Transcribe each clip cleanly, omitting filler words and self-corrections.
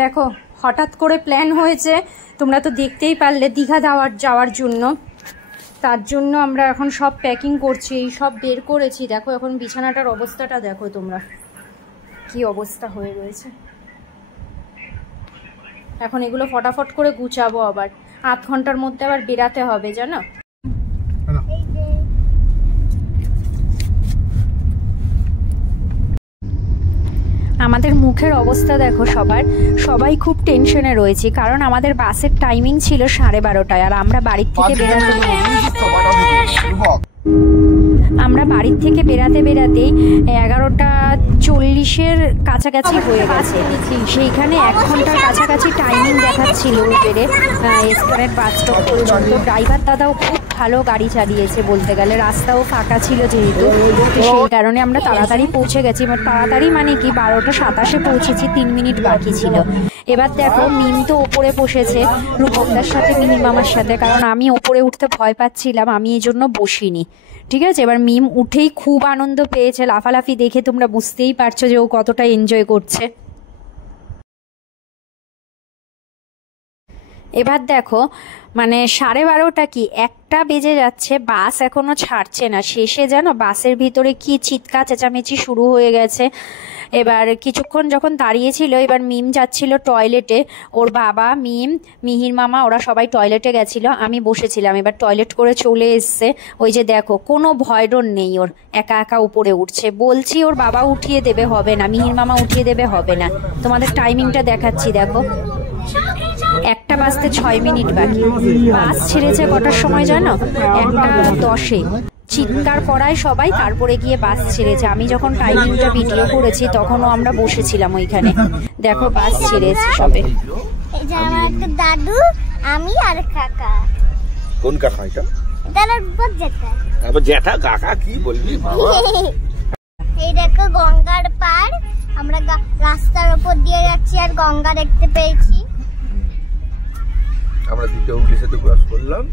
দেখো হঠাৎ করে প্ল্যান হয়েছে, তোমরা তো দেখতেই পারলে, দীঘা যাওয়ার জন্য। তার জন্য আমরা এখন সব প্যাকিং করছি, এই সব বের করেছি। দেখো এখন বিছানাটার অবস্থাটা দেখো তোমরা, কি অবস্থা হয়ে রয়েছে। এখন এগুলো ফটাফট করে গুছাবো, আবার আধ ঘন্টার মধ্যে আবার বেরাতে হবে জানো। আমাদের মুখের অবস্থা দেখো সবাই খুব টেনশনে রয়েছে, কারণ আমাদের বাসের টাইমিং ছিল 12:30টায়, আর আমরা বাড়ির থেকে বেরাতেই 11:40-এর কাছাকাছি হয়ে গেছে। সেইখানে 1 ঘন্টার কাছাকাছি টাইমিং দেখাচ্ছিল উবেরে এসপ্ল্যানেড বাস স্টপ পর্যন্ত। ড্রাইভার দাদাও খুব ভালো গাড়ি চালিয়েছে বলতে গেলে, রাস্তাও ফাঁকা ছিল যেহেতু, সেই কারণে আমরা তাড়াতাড়ি পৌঁছে গেছি। তাড়াতাড়ি মানে কি 12:27-এ পৌঁছেছি, 3 মিনিট বাকি ছিল। এবার দেখো মিম তো ওপরে বসেছে রূপকদার সাথে, মিহির মামার সাথে, কারণ আমি ওপরে উঠতে ভয় পাচ্ছিলাম, আমি এই জন্য বসিনি। ঠিক আছে, এবার মিম উঠেই খুব আনন্দ পেয়েছে, লাফালাফি দেখে তোমরা বুঝতেই পারছো যে ও কতটা এনজয় করছে। এবার দেখো মানে 12:30 কি 1টা বেজে যাচ্ছে, বাস এখনো ছাড়ছে না। শেষে জানো বাসের ভিতরে কি চিৎকার চেঁচামেচি শুরু হয়ে গেছে। এবার কিছুক্ষণ যখন দাঁড়িয়েছিল, এবার মিম যাচ্ছিল টয়লেটে, ওর বাবা, মিম, মিহির মামা ওরা সবাই টয়লেটে গেছিল, আমি বসেছিলাম। এবার টয়লেট করে চলে এসছে, ওই যে দেখো কোনো ভয় ডর নেই ওর, একা একা উপরে উঠছে। বলছি ওর বাবা উঠিয়ে দেবে, হবে না, মিহির মামা উঠিয়ে দেবে, হবে না। তোমাদের টাইমিংটা দেখাচ্ছি দেখো, 1টা বাজতে 6 মিনিট বাকি। বাস ছেড়েছে কটার সময় জানো? 1:10-এ। চিৎকার করায় সবাই, তারপরে গিয়ে বাস ছেড়েছে। আমি যখন টাইমিংটা ভিডিও করেছি তখনও আমরা বসেছিলাম ওইখানে। দেখো বাস ছেড়েছে সবে। এই যে আমার একটা দাদু, আমি আর কাকা। কোন কাকা এটা? দাদার জেঠা। আবার জেঠা কাকা কি বলবি বাবা। এই দেখো গঙ্গার পার, আমরা রাস্তার উপর দিয়ে যাচ্ছি আর গঙ্গা দেখতে পেয়েছি। আমরা দ্বিতীয় উইকেটে ক্রস করলাম,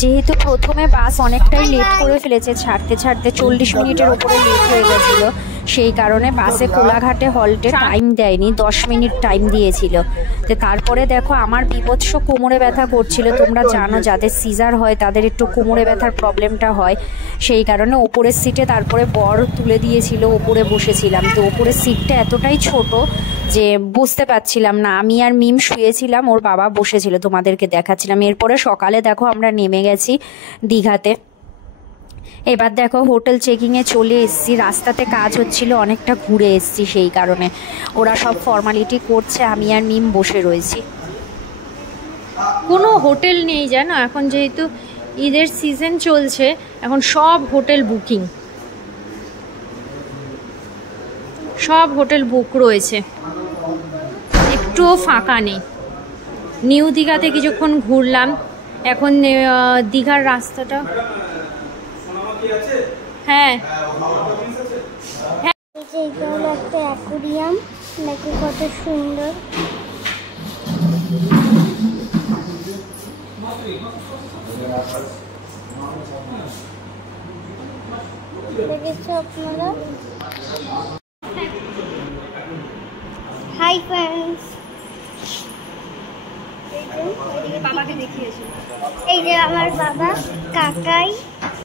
যেহেতু প্রথমে বাস অনেকটাই লেট করে ফেলেছে, ছাড়তে 40 মিনিটের উপরে লেট হয়ে গেছিল, সেই কারণে বাসে কোলাঘাটে হল্টে টাইম দেয়নি, 10 মিনিট টাইম দিয়েছিল। তো তারপরে দেখো আমার বিভৎস কোমরে ব্যথা করছিল। তোমরা জানো যাদের সিজার হয় তাদের একটু কোমরে ব্যথার প্রবলেমটা হয়, সেই কারণে ওপরের সিটে তারপরে বর তুলে দিয়েছিল, ওপরে বসেছিলাম। তো ওপরের সিটটা এতটাই ছোট যে বসতে পারছিলাম না, আমি আর মিম শুয়েছিলাম, ওর বাবা বসেছিল, তোমাদেরকে দেখাচ্ছিলাম। এরপরে সকালে দেখো আমরা নেমে গেছি দীঘাতে। এবার দেখো হোটেল চেকিংয়ে চলে এসেছি, রাস্তাতে কাজ হচ্ছিল, অনেকটা ঘুরে এসেছি, সেই কারণে ওরা সব ফর্মালিটি করছে, আমি আর মিম বসে রয়েছি। কোনো হোটেল নেই জানো এখন, যেহেতু ঈদের সিজন চলছে, এখন সব হোটেল বুকিং, সব হোটেল বুক রয়েছে, একটুও ফাঁকা নেই। নিউ দীঘাতে কিছুক্ষণ ঘুরলাম, এখন দীঘার রাস্তাটা, হ্যাঁ এইগুলো একটা অ্যাকুরিয়াম, দেখো কত সুন্দর। দেখেছো আপনারা? হাই ফ্রেন্ডস, বাবাকে দেখিয়েছি। এই যে আমার বাবা, কাকাই,